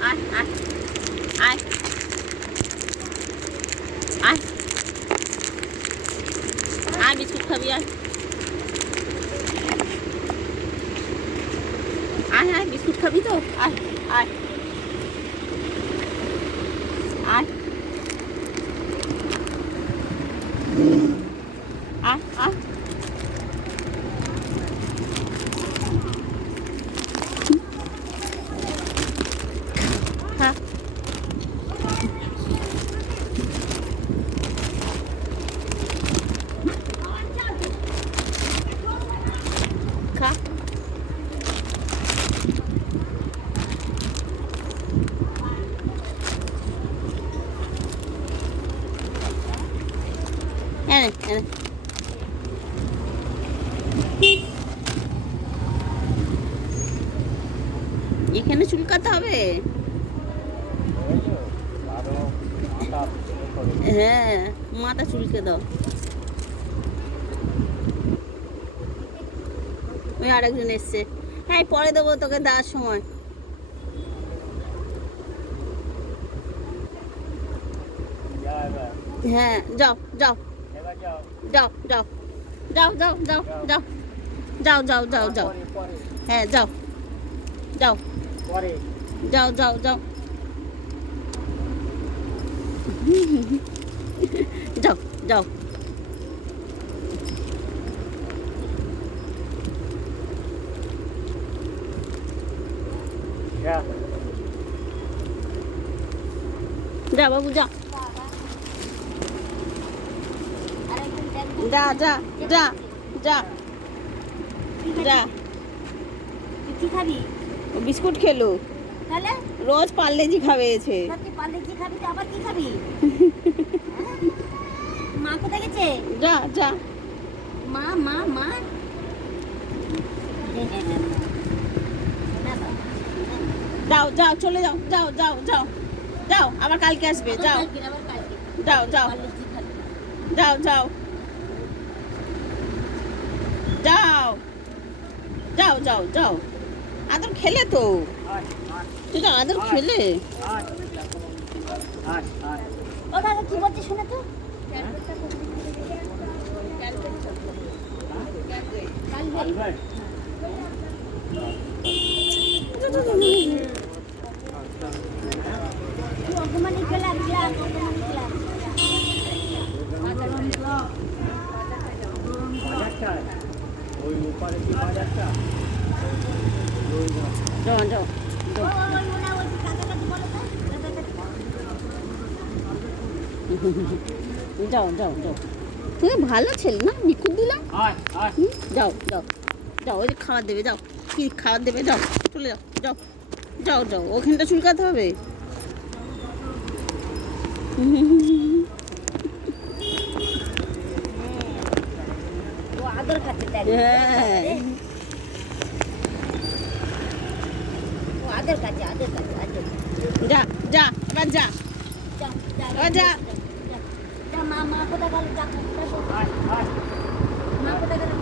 আয় আয় আয় আয় আয় বিস্কুট খাবি আয় আয় আয় বিস্কুট খাবি তো আয় আয় আয় আয় আয় খা খা এনে এনে এখানে চুলকাতে হবে হ্যাঁ মাথা চুলকে দাও ওই আরেকজন এসছে হ্যাঁ পরে দেবো তোকে দেওয়ার সময় হ্যাঁ যাও যাও যাও যাও যাও যাও যাও যাও যাও যাও যাও যাও হ্যাঁ যাও যাও যাও যাও যাও যাও যাও যা বাবু যা যা যা যা যা যা কি খাবি ও বিস্কুট খেলো তাহলে রোজ পার্লেজি খাবে এসে পার্লেজি খাবি তো আবার কি খাবি মা কোথায় গেছে যা যা মা মা মা যাও যাও চলে যাও যাও যাও যাও যাও আবার কালকে আসবে যাও যাও যাও যাও যাও যাও যাও যাও যাও আদর খেলে তো তুই তো আদর খেলে ও দাদা কি বলছিস শুনে তো অপমানি খেলা ক্লাস অপমানি ক্লাস ওই উপরে কি বাজারটা যাও যাও যাও যাও যাও তুমি ভালো ছেলে না বিকুট দিলাম যাও যাও যাও ওই যে খাবার দেবে যাও কি খাবার দেবে যাও চলে যাও যাও যাও যাও ওখানটা চুলকাতে হবে ও আদর খাচ্ছে হ্যাঁ ও আদর খাচ্ছে আদর খাচ্ছে আদর যা যা এবার যা এবার যা মা মা কোথায় গেল মা কোথায় গেল